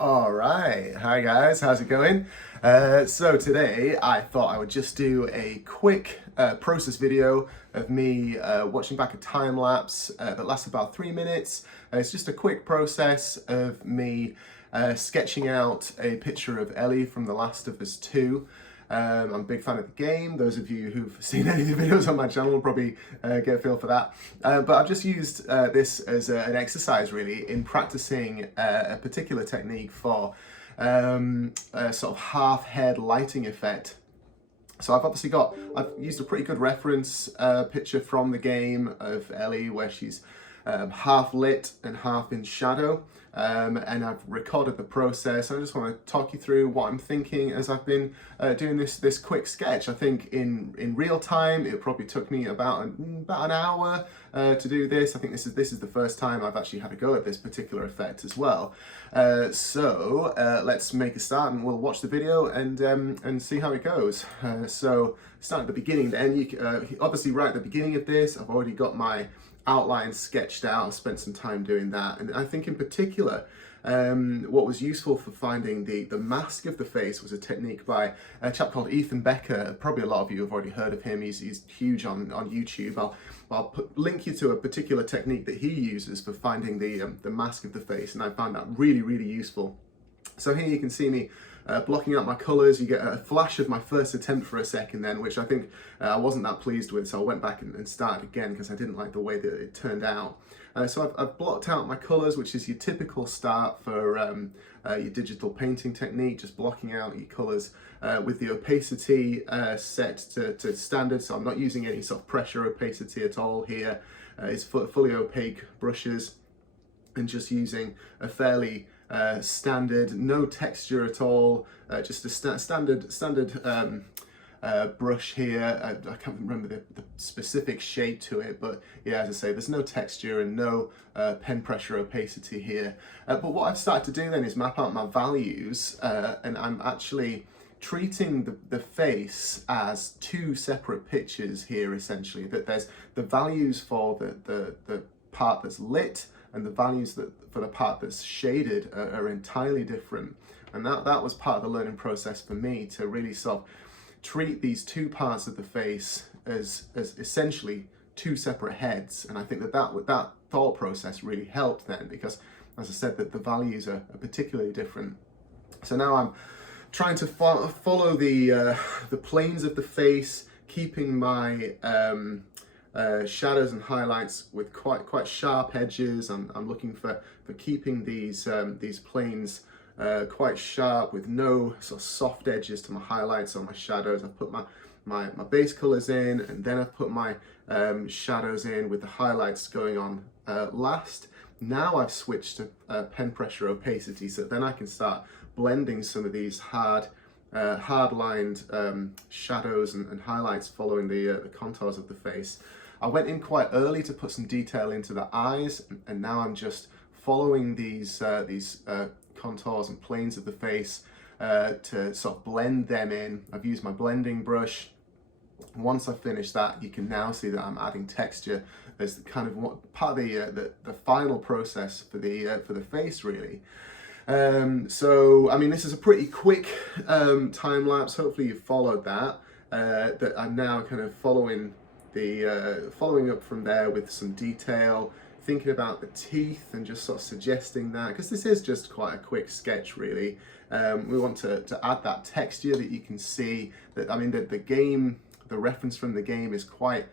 All right, hi guys, how's it going? So today I thought I would just do a quick process video of me watching back a time lapse that lasts about 3 minutes. It's just a quick process of me sketching out a picture of Ellie from The Last of Us 2. I'm a big fan of the game. Those of you who've seen any of the videos on my channel will probably get a feel for that. But I've just used this as an exercise really in practicing a particular technique for a sort of half head lighting effect. So I've used a pretty good reference picture from the game of Ellie where she's half lit and half in shadow, and I've recorded the process. I just want to talk you through what I'm thinking as I've been doing this quick sketch. I think in real time it probably took me about an hour to do this. I think this is the first time I've actually had a go at this particular effect as well. So let's make a start and we'll watch the video and see how it goes. So start at the beginning then. Obviously right at the beginning of this I've already got my outline sketched out. I spent some time doing that, and I think in particular what was useful for finding the mask of the face was a technique by a chap called Ethan Becker. Probably a lot of you have already heard of him. He's huge on YouTube. I'll link you to a particular technique that he uses for finding the mask of the face, and I found that really useful. So here you can see me blocking out my colours. You get a flash of my first attempt for a second then, which I think I wasn't that pleased with, so I went back and started again because I didn't like the way that it turned out. So I've blocked out my colours, which is your typical start for your digital painting technique, just blocking out your colours with the opacity set to standard, so I'm not using any sort of pressure opacity at all here. It's fully opaque brushes and just using a fairly standard, no texture at all, just a standard brush here. I can't remember the specific shape to it, but yeah, as I say, there's no texture and no pen pressure opacity here. But what I've started to do then is map out my values, and I'm actually treating the face as two separate pictures here essentially. That there's the values for the part that's lit, and the values for the part that's shaded are entirely different. And that was part of the learning process for me, to really sort of treat these two parts of the face as essentially two separate heads. And I think that thought process really helped then, because as I said, that the values are particularly different. So now I'm trying to follow the planes of the face, keeping my shadows and highlights with quite sharp edges. I'm looking for keeping these planes quite sharp with no sort of soft edges to my highlights or my shadows. I've put my base colors in, and then I've put my shadows in with the highlights going on last. Now I've switched to pen pressure opacity, so then I can start blending some of these hard lined shadows and highlights following the contours of the face. I went in quite early to put some detail into the eyes, and now I'm just following these contours and planes of the face to sort of blend them in. I've used my blending brush. Once I've finished that, you can now see that I'm adding texture as kind of part of the final process for the face really. So I mean, this is a pretty quick time lapse. Hopefully you followed that. That I'm now kind of following up from there with some detail, thinking about the teeth and just sort of suggesting that, because this is just quite a quick sketch really. We want to add that texture that you can see. That, I mean, the reference from the game is quite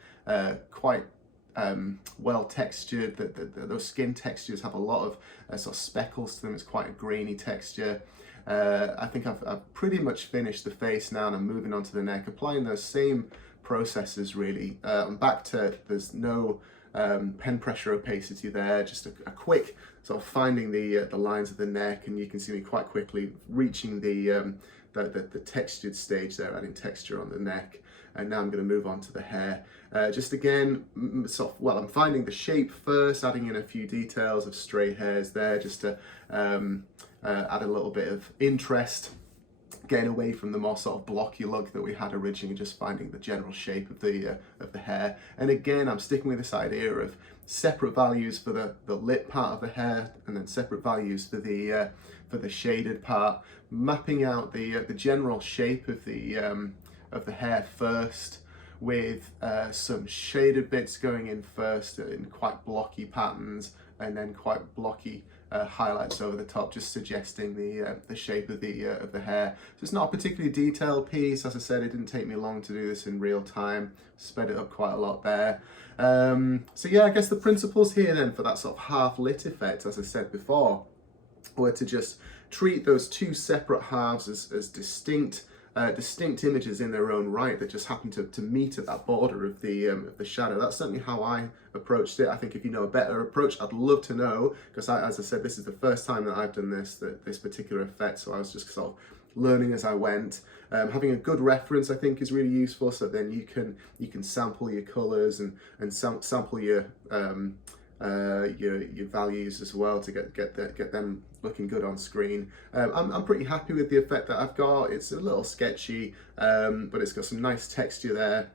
well textured. Those skin textures have a lot of sort of speckles to them. It's quite a grainy texture. I think I've pretty much finished the face now, and I'm moving on to the neck, applying those same processes really. I'm back to, there's no pen pressure opacity there, just a quick sort of finding the lines of the neck, and you can see me quite quickly reaching the textured stage there, adding texture on the neck. And now I'm going to move on to the hair. Just again, I'm finding the shape first, adding in a few details of stray hairs there, just to add a little bit of interest getting away from the more sort of blocky look that we had originally, just finding the general shape of the hair. And again, I'm sticking with this idea of separate values for the lip part of the hair, and then separate values for the shaded part, mapping out the general shape of the hair first, with some shaded bits going in first in quite blocky patterns, and then quite blocky highlights over the top, just suggesting the shape of the hair. So it's not a particularly detailed piece. As I said, it didn't take me long to do this in real time. Sped it up quite a lot there. So yeah, I guess the principles here then for that sort of half lit effect, as I said before, were to just treat those two separate halves as distinct images in their own right that just happen to meet at that border of the shadow. That's certainly how I approached it. I think if you know a better approach, I'd love to know, because as I said, this is the first time that I've done this particular effect, so I was just sort of learning as I went. Having a good reference, I think, is really useful, so then you can sample your colors and sample your values as well to get them looking good on screen. I'm pretty happy with the effect that I've got. It's a little sketchy, but it's got some nice texture there.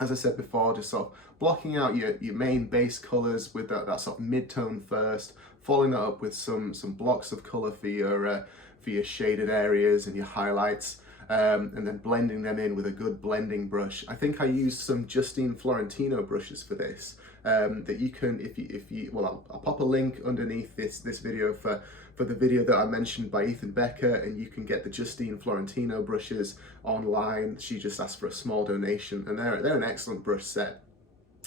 As I said before, just sort of blocking out your main base colors with that sort of mid-tone first, following that up with some blocks of color for your shaded areas and your highlights. And then blending them in with a good blending brush. I think I used some Justine Florentino brushes for this, that you can, if you well, I'll pop a link underneath this video for the video that I mentioned by Ethan Becker, and you can get the Justine Florentino brushes online. She just asked for a small donation, and they're an excellent brush set.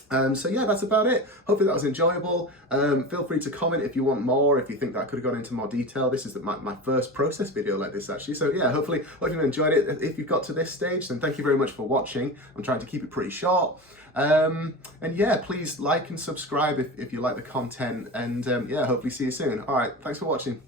So yeah, that's about it. Hopefully that was enjoyable. Feel free to comment if you want more, if you think that I could have gone into more detail. This is my first process video like this, actually. So yeah, hopefully you enjoyed it. If you've got to this stage, then thank you very much for watching. I'm trying to keep it pretty short. And yeah, please like and subscribe if you like the content. And yeah, hopefully see you soon. All right, thanks for watching.